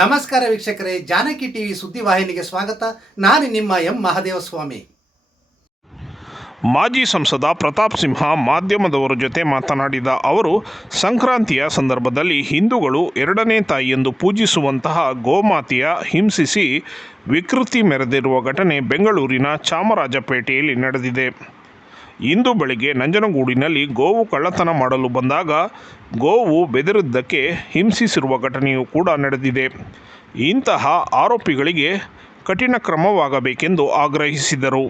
ನಮಸ್ಕಾರ ವೀಕ್ಷಕರೇ, ಜಾನಕಿ ಟಿವಿ ಸುದ್ದಿವಾಹಿನಿಗೆ ಸ್ವಾಗತ. ನಾನು ನಿಮ್ಮ ಎಂ ಮಹದೇವಸ್ವಾಮಿ. ಮಾಜಿ ಸಂಸದ ಪ್ರತಾಪ್ ಸಿಂಹ ಮಾಧ್ಯಮದವರ ಜೊತೆ ಮಾತನಾಡಿದ ಅವರು, ಸಂಕ್ರಾಂತಿಯ ಸಂದರ್ಭದಲ್ಲಿ ಹಿಂದೂಗಳು ಎರಡನೇ ತಾಯಿಯೆಂದು ಪೂಜಿಸುವಂತಹ ಗೋಮಾತೆಯ ಹಿಂಸಿಸಿ ವಿಕೃತಿ ಮೆರೆದಿರುವ ಘಟನೆ ಬೆಂಗಳೂರಿನ ಚಾಮರಾಜಪೇಟೆಯಲ್ಲಿ ನಡೆದಿದೆ. ಇಂದು ಬೆಳಿಗ್ಗೆ ನಂಜನಗೂಡಿನಲ್ಲಿ ಗೋವು ಕಳ್ಳತನ ಮಾಡಲು ಬಂದಾಗ ಗೋವು ಬೆದರಿದ್ದಕ್ಕೆ ಹಿಂಸಿಸಿರುವ ಘಟನೆಯೂ ಕೂಡ ನಡೆದಿದೆ. ಇಂತಹ ಆರೋಪಿಗಳಿಗೆ ಕಠಿಣ ಕ್ರಮವಾಗಬೇಕೆಂದು ಆಗ್ರಹಿಸಿದರು.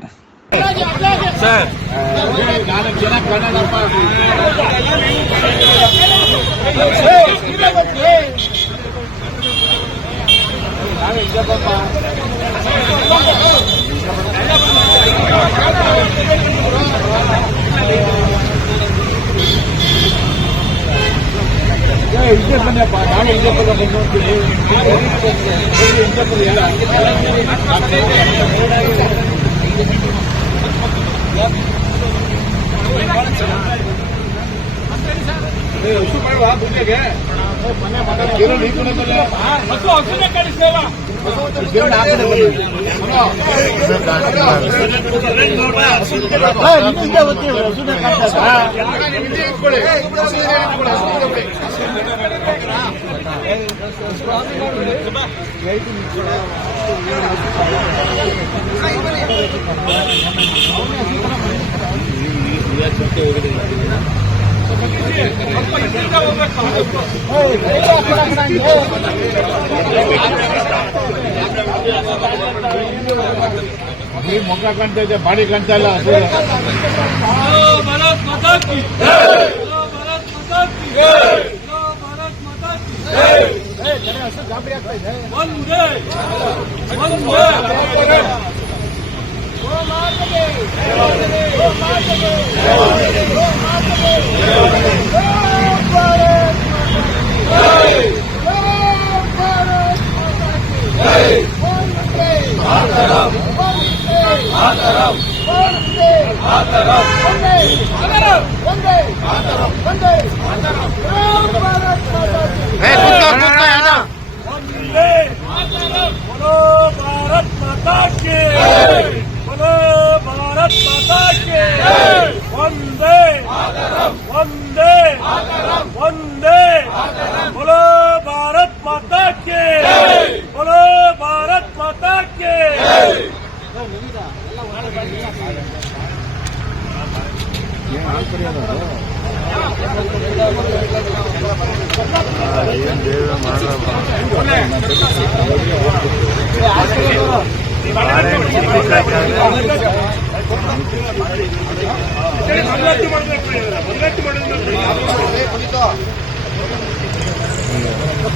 ಇದೇ ಬನ್ನಪ್ಪ ನಾನು ಇದೇ ಪದ ಬಂದು ನೋಡ್ತೀನಿ ಇದೇ ಪದ ಎಲ್ಲ ಏ, ಉಸು ಬೇಡವಾ ಬುದ್ಧಿಗೆ? ಕಿರು ನೀ ಕೂಡ ಬಲ್ಲ. ದೇವ್ರನ್ನ ಹಾಕಿದೆ ಬನ್ನಿ. ಹಾ, ನಿಮ್ಮಿಂದ ಗೊತ್ತಿಲ್ಲ, ಉಸುನೇ ಕಾಣ್ತದ? ಈ ಮೊಗ್ಗ ಕಾಣ್ತಾ ಇದೆ ಬಾಡಿ ಕಾಣ್ತಾ ಇಲ್ಲ ಅಷ್ಟು ಗಾಬರಿ ಆಗ್ತಾ ಇದೆ ಗೋ ಮಾತೆಗೆ ಗೋ ಮಾತೆಗೆ ಗೋ ಮಾತೆಗೆ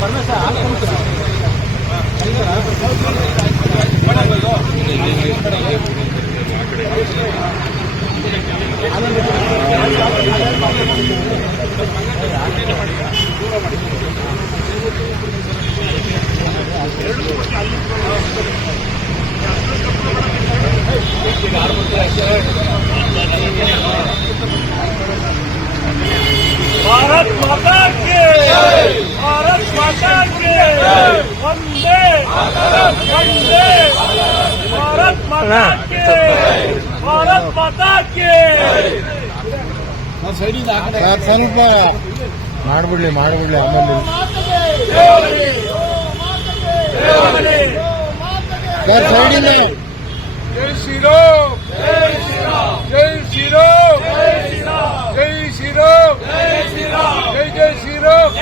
ಬನ್ನ ಸರ್ ಸ್ವಲ್ಪ ಮಾಡ್ಬಿಡ್ಲಿ ಮಾಡ್ಬಿಡ್ಲಿ ಆಮೇಲೆ. ಸರ್ ಸೈಡಿಂದ? ಜೈ ಶ್ರೀರಾಮ್ ಜೈ ಶ್ರೀರಾಮ್ ಜೈ ಶ್ರೀರಾಮ್ ಜೈ ಜೈ ಶ್ರೀರಾಮ್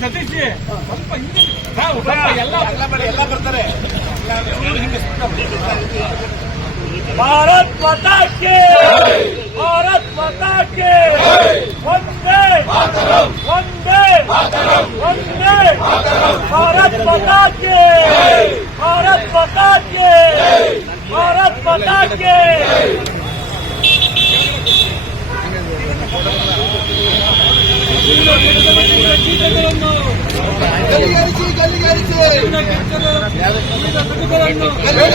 ಸತೀಶ್ ಸ್ವಲ್ಪ ಹಿಂದೆ ಎಲ್ಲ ಬರ್ತಾರೆ ಭಾರತ್ ಮಾತಾ ಕೇ भारत माता के वंदे वंदे वंदे भारत माता के भारत माता के भारत माता के ಗಲ್ಲಿಗೇರಿಸಿ ಗಲ್ಲಿಗೇರಿಸಿ ಗಲ್ಲಿಗೇರಿಸಿ ಗಲ್ಲಿಗೇರಿಸಿ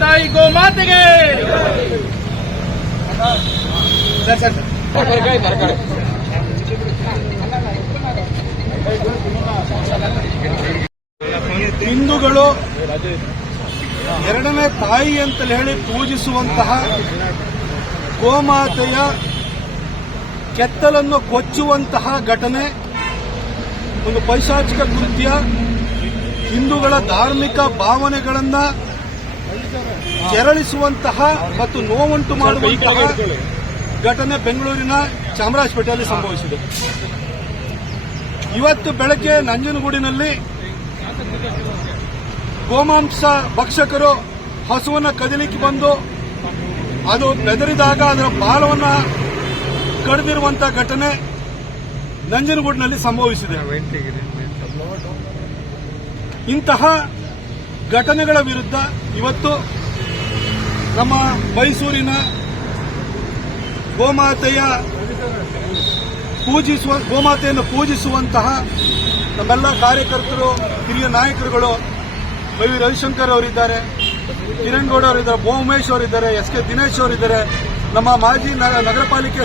ತಾಯಿ ಗೋಮಾತೆಗೆ ಹಿಂದೂಗಳು ಎರಡನೇ ತಾಯಿ ಅಂತ ಹೇಳಿ ಪೂಜಿಸುವಂತಹ ಗೋಮಾತೆಯ ಕೆತ್ತಲನ್ನು ಕೊಚ್ಚುವಂತಹ ಘಟನೆ, ಒಂದು ಪೈಶಾಚಿಕ ಕೃತ್ಯ, ಹಿಂದೂಗಳ ಧಾರ್ಮಿಕ ಭಾವನೆಗಳನ್ನ ಕೆರಳಿಸುವಂತಹ ಮತ್ತು ನೋವುಂಟು ಮಾಡುವಂತಹ ಘಟನೆ ಬೆಂಗಳೂರಿನ ಚಾಮರಾಜಪೇಟೆಯಲ್ಲಿ ಸಂಭವಿಸಿದೆ. ಇವತ್ತು ಬೆಳಗ್ಗೆ ನಂಜನಗೂಡಿನಲ್ಲಿ ಗೋಮಾಂಸ ಭಕ್ಷಕರು ಹಸುವನ್ನು ಕದಿಲಿಕ್ಕೆ ಬಂದು ಅದು ಬೆದರಿದಾಗ ಅದರ ಬಾಲವನ್ನು ಕಡಿದಿರುವಂತಹ ಘಟನೆ ನಂಜನಗೂಡಿನಲ್ಲಿ ಸಂಭವಿಸಿದೆ. ಇಂತಹ ಘಟನೆಗಳ ವಿರುದ್ಧ ಇವತ್ತು ನಮ್ಮ ಮೈಸೂರಿನ ಗೋಮಾತೆಯ ಪೂಜಿಸುವ, ಗೋಮಾತೆಯನ್ನು ಪೂಜಿಸುವಂತಹ ನಮ್ಮೆಲ್ಲ ಕಾರ್ಯಕರ್ತರು, ಹಿರಿಯ ನಾಯಕರುಗಳು ವೈ ವಿ ರವಿಶಂಕರ್ ಅವರಿದ್ದಾರೆ, ಕಿರಣ್ ಗೌಡ ಅವರಿದ್ದಾರೆ ಭೋಮೇಶ್ ಅವರಿದ್ದಾರೆ, ಎಸ್ ಕೆ ದಿನೇಶ್ ಅವರಿದ್ದಾರೆ, ನಮ್ಮ ಮಾಜಿ ನಗರಪಾಲಿಕೆ ನಗರ ಪಾಲಿಕೆ